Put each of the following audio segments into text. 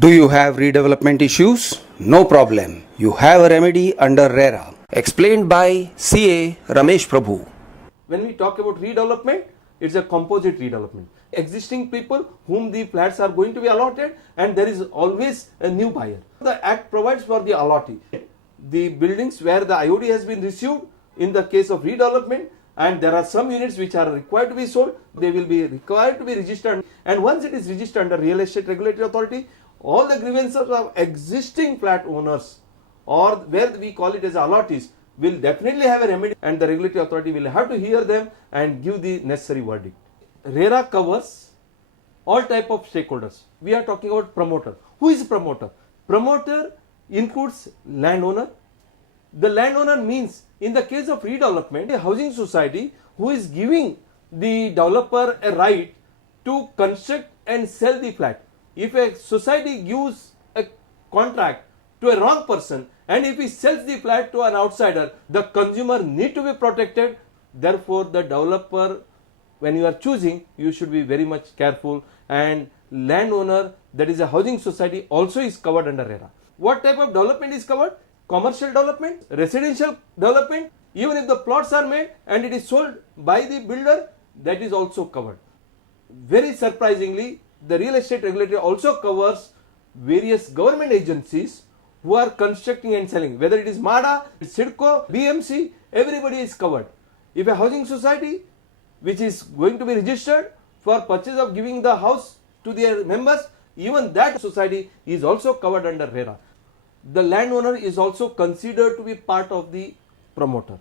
Do you have redevelopment issues? No problem. You have a remedy under RERA. Explained by CA Ramesh Prabhu. When we talk about redevelopment, it's a composite redevelopment. Existing people whom the flats are going to be allotted, and there is always a new buyer. The Act provides for the allotee. The buildings where the IOD has been received in the case of redevelopment, and there are some units which are required to be sold, they will be required to be registered. And once it is registered under Real Estate Regulatory Authority, all the grievances of existing flat owners, or where we call it as allottees, will definitely have a remedy, and the regulatory authority will have to hear them and give the necessary verdict. RERA covers all type of stakeholders. We are talking about promoter. Who is promoter? Promoter includes landowner. The landowner means, in the case of redevelopment, a housing society who is giving the developer a right to construct and sell the flat. If a society gives a contract to a wrong person, and if he sells the flat to an outsider, the consumer need to be protected. Therefore, the developer, when you are choosing, you should be very much careful. And landowner, that is a housing society, also is covered under RERA. What type of development is covered? Commercial development, residential development. Even if the plots are made and it is sold by the builder, that is also covered. Very surprisingly, the real estate regulator also covers various government agencies who are constructing and selling. Whether it is MADA, SIDCO, BMC, everybody is covered. If a housing society which is going to be registered for purchase of giving the house to their members, even that society is also covered under RERA. The landowner is also considered to be part of the promoter.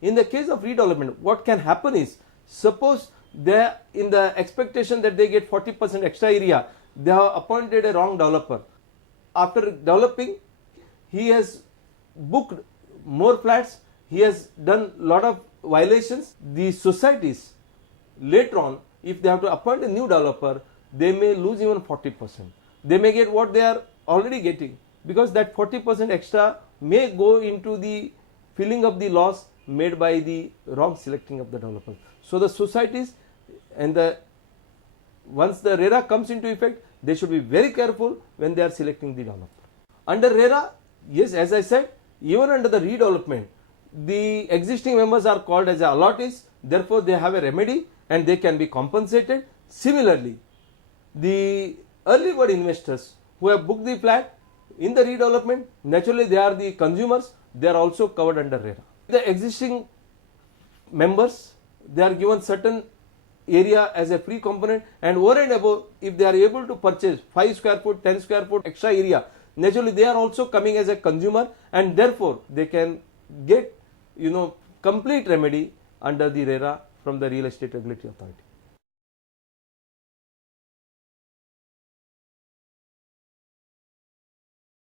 In the case of redevelopment, what can happen is, suppose they, in the expectation that they get 40% extra area, they have appointed a wrong developer. After developing, he has booked more flats, he has done lot of violations. The societies later on, if they have to appoint a new developer, they may lose even 40%. They may get what they are already getting, because that 40% extra may go into the filling up the loss made by the wrong selecting of the developer. So the societies, and once the RERA comes into effect, they should be very careful when they are selecting the developer. Under RERA, yes, as I said, even under the redevelopment, the existing members are called as allottees, therefore they have a remedy and they can be compensated. Similarly, the early bird investors who have booked the flat in the redevelopment, naturally they are the consumers, they are also covered under RERA. The existing members, they are given certain area as a free component, and over and above, if they are able to purchase 5 square foot, 10 square foot extra area, naturally they are also coming as a consumer, and therefore they can get complete remedy under the RERA from the Real Estate Regulatory Authority.